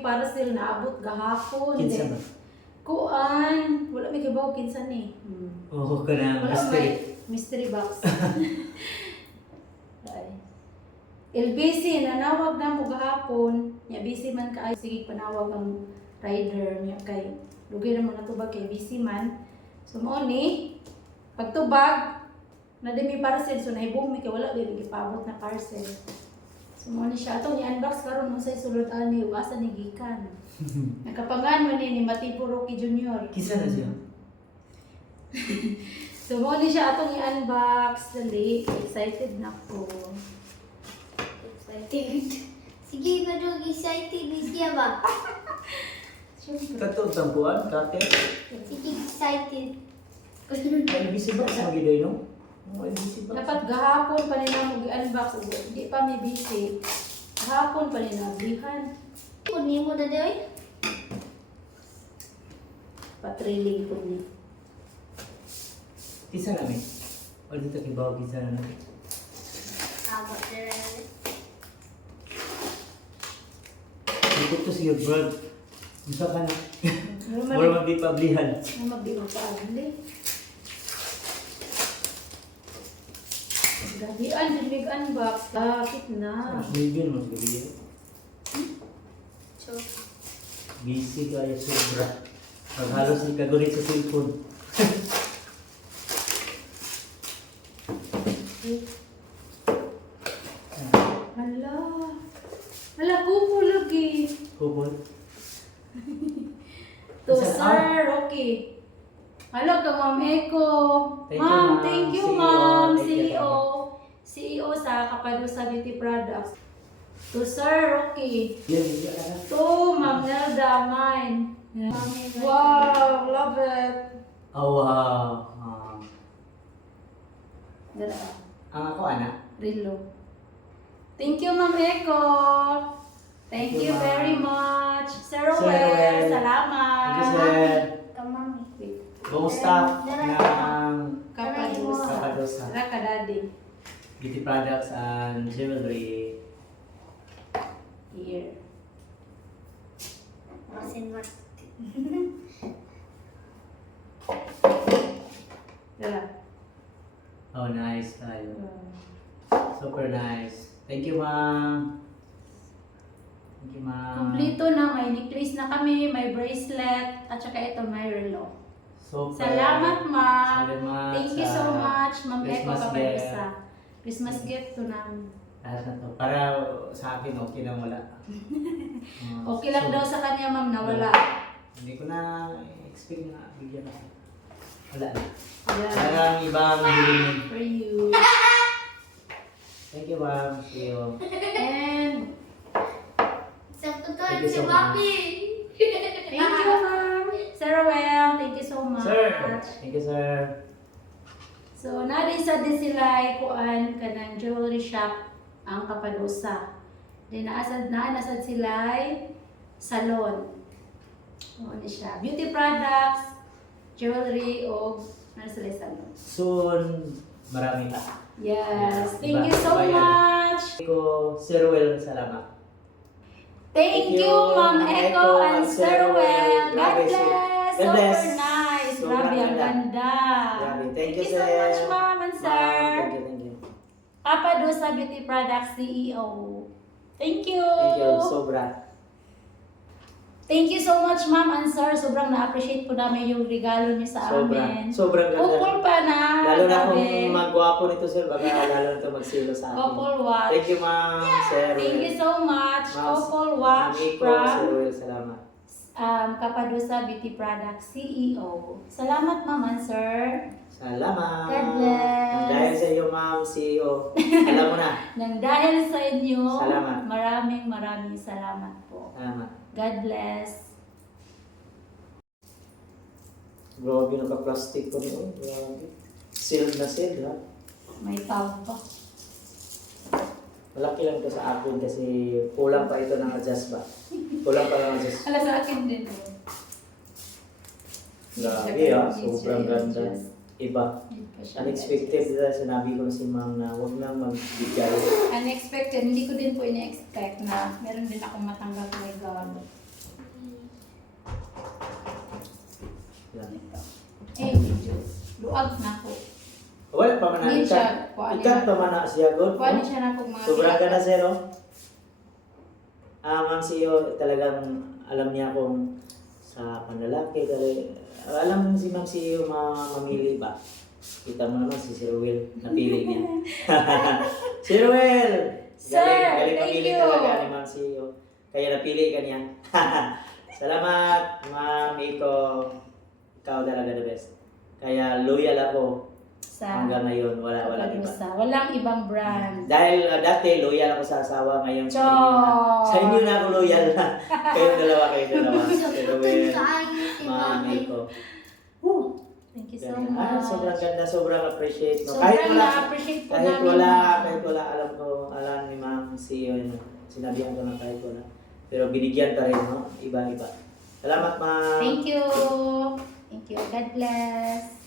may parcel na abot gahapon. Kinsa ba? Kuan, wala may kibaw kinsa ni. Oo, ka na. Wala mystery box. Ay. LBC nanawag na mo gahapon. Ya busy man kaayo sige panawag ang rider niya kay lugay na mga tubag kay busy man. So mo ni pagtubag na di may parcel so nahibong mi kay wala gyud gipabot na parcel. So mo ni siya atong i-unbox karon unsay sulod ani ug asa ni gikan. Nakapangan man ni Matipo Rocky Jr. Kinsa na siya? So mo ni siya atong i-unbox dali. Excited na ko. Excited. Sige, madog excited ni siya ba? Katong tampuan, kate. Sige, excited. Ay, busy ba sa giday no? Oo, ay busy ba? Dapat gahapon pa nila mo i-unbox. Di pa may busy. Gahapon pa nila bihan. Kunin mo na doy. Patriling ko ni. Kinsa na mi? O dito kibaw kinsa na namin. Abot na rin. Ikot to siya, Brad. Isa ka na. Mo More magbipablihan. magbigo pa ali. Gabian big unbox. Bakit na? Million mas gabi. So, Busy kaya sobra. Paghalos di kagunit sa cellphone. Hala. Hala kuko lagi. Kubol. To Saan? Sir Rocky. Hello ka Ma'am Eko. Thank you, Ma'am, ma'am. thank you CEO. Ma'am. Thank you, CEO. CEO sa Kapadusa Beauty Products. To Sir Rocky. Yan, yan ka na. To Ma'am Nelda, mine. Wow, love it. Oh, wow. Dala. Ang ako, anak. Rilo. Thank you Ma'am Eko. Thank Thank you, you ma'am. very much. Sir Sir Rowell, Rowell. salamat. Thank you, sir. kamami. Buong staff ng Kapadusa. Kapadusa. Sila ka daddy. Beauty products and jewelry. Here. Masin mat. Dala. Oh, nice tayo. Super nice. Thank you, ma'am. Thank you, ma'am. Kompleto na, may necklace na kami, may bracelet, at saka ito may relo. Super. Salamat, ma'am. Salamat Thank you so sa much, Ma'am Eko Christmas Kapadusa. Christmas gift to namin. lahat na to. Para sa akin, okay lang wala. Okay lang daw sa kanya, ma'am, na wala. Hindi ko na expect na bigyan ako. Wala na. Wala. Parang ibang hiling. For you. Thank you, ma'am. See you. And Sakto to Thank you si so Papi. thank you, ma'am. Sarah Well, thank you so much. Sir. Thank you, sir. So, nalisa din sila kuan kanang jewelry shop ang Kapadusa. Then naanasad sila salon. O ni siya. Beauty products, jewelry o ano sila salon. Soon, marami pa. Yes. Thank Diba? you so Diba yan? much. Ko, Sir Will, salamat. Thank you, Ma'am Eko and Sir Well. God Grabe, bless. God Super bless. nice. Sobrang Grabe, ang ganda. ganda. Grabe. Thank you, so sir. much, Ma'am and Sir. Ma'am, thank you. Kapadusa Beauty Products CEO. Thank you. Thank you, sobra. Thank you so much, Ma'am and Sir. Sobrang na-appreciate po namin yung regalo niyo sa Sobra. amin. Sobrang ganda. Kupol pa na. Lalo na Grabe. kung magwapo nito, sir, baka lalo na ito magsilo sa akin. Couple watch. Thank you, ma'am, sir. Thank you so much. Ma'am, Couple watch Ma'am Iko, from Sir Will, salamat. Kapadusa Beauty Products CEO. Salamat, Ma'am and Sir. Salamat. God bless. Ang dahil sa iyo, ma'am, CEO. Alam mo na. Nang dahil sa inyo, Salamat. maraming salamat po. Salamat. God bless. Grabe, naka-plastic ko noon. Grabe. Sealed na sealed, ha? May tawag pa. Malaki lang ito sa akin kasi kulang pa ito ng adjust ba? Kulang pa ng adjust. Ala sa akin din. Grabe, ha? Sobrang ganda. Iba. Unexpected na sinabi ko na si ma'am na huwag nang magbigay. Unexpected. Hindi ko din po ina-expect na meron din akong matanggap na regalo. Yan. Eh, medyo luag na ko. Wala pa man na Hindi ikat. siya, kuha Ikat pa man na siya, God. Kuha niya siya na kung mga Sobrang pinaka- ganda, sir, oh. Ma'am CEO, talagang alam niya kung sa panlalaki, alam si Ma'am CEO mamili ba? Kita mo naman si Sir Will, napili niya. Sir Will! Sir, galing thank mamili you. talaga ni Ma'am CEO. Kaya napili ka niya. Salamat, Ma'am Iko. Ikaw talaga the best. Kaya loyal ako sa hanggang ngayon. Wala iba. Pagkagusta. Walang ibang brand. Dahil dati loyal ako sa asawa, ngayon Cho! sa inyo na ako loyal na. Kayong dalawa. Pero well, Kaayos si mami Mami. ko. Thank you so Ganun. much. Sobrang ganda, sobrang appreciate. No? Sobrang na-appreciate po kahit namin. wala, alam ni Ma'am CEO, sinabihan ko na kahit wala. Pero binigyan pa rin, no? Iba-iba. Salamat, Ma'am. Thank you. Thank you. God bless.